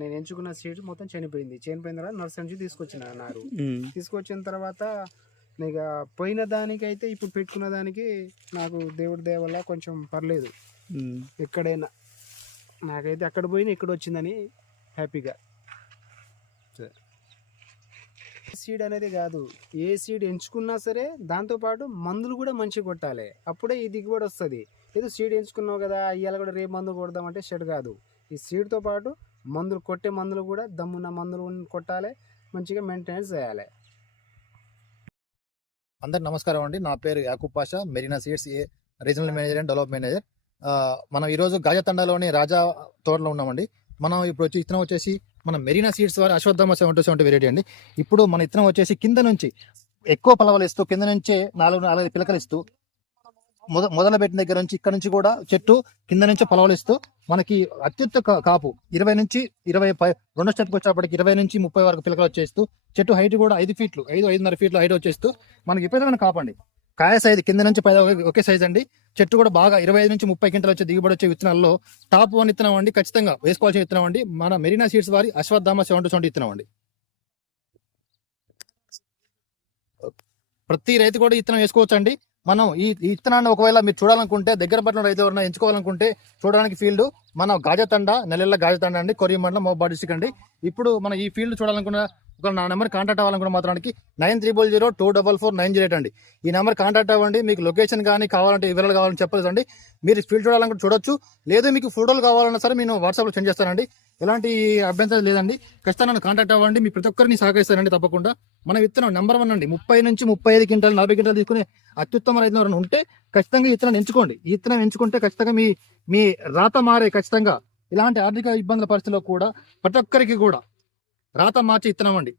నేను ఎంచుకున్న సీడ్ మొత్తం చనిపోయిన తర్వాత నర్సరీ నుంచి తీసుకొచ్చిన నారు. తీసుకొచ్చిన తర్వాత ఇక పోయిన దానికైతే ఇప్పుడు పెట్టుకున్న దానికి నాకు దేవుడి దయ వల్ల కొంచెం పర్లేదు. ఎక్కడైనా నాకైతే అక్కడ పోయినా ఇక్కడ వచ్చిందని హ్యాపీగా. సీడ్ అనేది కాదు, ఏ సీడ్ ఎంచుకున్నా సరే దాంతోపాటు మందులు కూడా మంచిగా కొట్టాలి, అప్పుడే ఈ దిగుబడి వస్తుంది. ఏదో సీడ్ ఎంచుకున్నావు కదా ఇవాళ కూడా రేపు మందు కొడదామంటే షెడ్ కాదు. ఈ సీడ్తో పాటు మందులు కొట్టే మందులు కూడా దమ్మున్న మందులు కొట్టాలి, మంచిగా మెయింటెనెన్స్ చేయాలి. అందరికి నమస్కారం అండి. నా పేరు Yakub Pasha, Marina seeds regional manager and develop manager. మనం ఈరోజు గాజతండాలోని రాజా తోటలో ఉన్నామండి. మనం ఇప్పుడు ఇత్తనం వచ్చేసి మన మెరీనా సీడ్స్ వారి అశ్వత్థామ 720 వెరైటీ అండి. ఇప్పుడు మన ఇత్తనం వచ్చేసి కింద నుంచి ఎక్కువ పలవలు ఇస్తూ, కింద నుంచే 4 పిలకలు ఇస్తూ, మొదలు పెట్టిన దగ్గర నుంచి ఇక్కడ నుంచి కూడా చెట్టు కింద నుంచి పొలవలు ఇస్తూ మనకి అత్యుత్తమ కాపు 20 నుంచి 20 రెండో స్టెప్కి వచ్చేప్పటికి 20 నుంచి 30 వరకు పిలకలు వచ్చేస్తూ, చెట్టు హైట్ కూడా 5 ఫీట్లు 5.5 ఫీట్లు హైట్ వచ్చేస్తూ మనకి విపరీతమైన కాపండి. కాయ సైజు కింద నుంచి పై ఒకే సైజ్ అండి. చెట్టు కూడా బాగా 25 నుంచి 30 క్వింటాలు వచ్చే దిగుబడి వచ్చే విత్తనాల్లో టాప్ 1 విత్తనం అండి, ఖచ్చితంగా వేసుకోవాల్సిన విత్తనం అండి. మన మెరీనా సీడ్స్ వారి అశ్వత్థామ 720 విత్తనం అండి. ప్రతి రైతు కూడా విత్తనం వేసుకోవచ్చు అండి. మనం ఈ విత్తనాన్ని ఒకవేళ మీరు చూడాలనుకుంటే, దగ్గర పట్ల రైతు ఎవరైనా ఎంచుకోవాలనుకుంటే చూడడానికి ఫీల్డ్ మన గాజతండ, నెలెళ్ళ గాజతండ అండి, కొరియం మండలం, మహబూబాబాద్ డిస్ట్రిక్ట్ అండి. ఇప్పుడు మన ఈ ఫీల్డ్ చూడాలనుకున్న ఒక నా నెంబర్ కాంటాక్ట్ అవ్వాలనుకున్న మాత్రానికి 9300244908 అండి. ఈ నెంబర్ కాంటాక్ట్ అవ్వండి. మీకు లొకేషన్ కానీ కావాలంటే వివరాలు కావాలని చెప్పలేదండి. మీరు ఫీల్డ్ చూడాలనుకుంటే చూడొచ్చు, లేదు మీకు ఫోటోలు కావాలన్నా సరే నేను వాట్సాప్లో సెండ్ చేస్తానండి. ఎలాంటి అభ్యంతరం లేదండి. ఖచ్చితంగా నన్ను కాంటాక్ట్ అవ్వండి. మీ ప్రతి ఒక్కరిని సహకరిస్తానండి తప్పకుండా. మన విత్తనం నెంబర్ 1 అండి. 30 నుంచి 35 క్వింటాలు 40 క్వింటాలు తీసుకునే అత్యుత్తమ రైతులు ఎవరైనా ఉంటే ఖచ్చితంగా ఈ విత్తనాన్ని ఎంచుకోండి. ఈ విత్తనం ఎంచుకుంటే ఖచ్చితంగా మీ రాత మారే, ఖచ్చితంగా ఇలాంటి ఆర్థిక ఇబ్బందుల పరిస్థితుల్లో కూడా ప్రతి ఒక్కరికి కూడా రాత మార్చి ఇత్తనం అండి.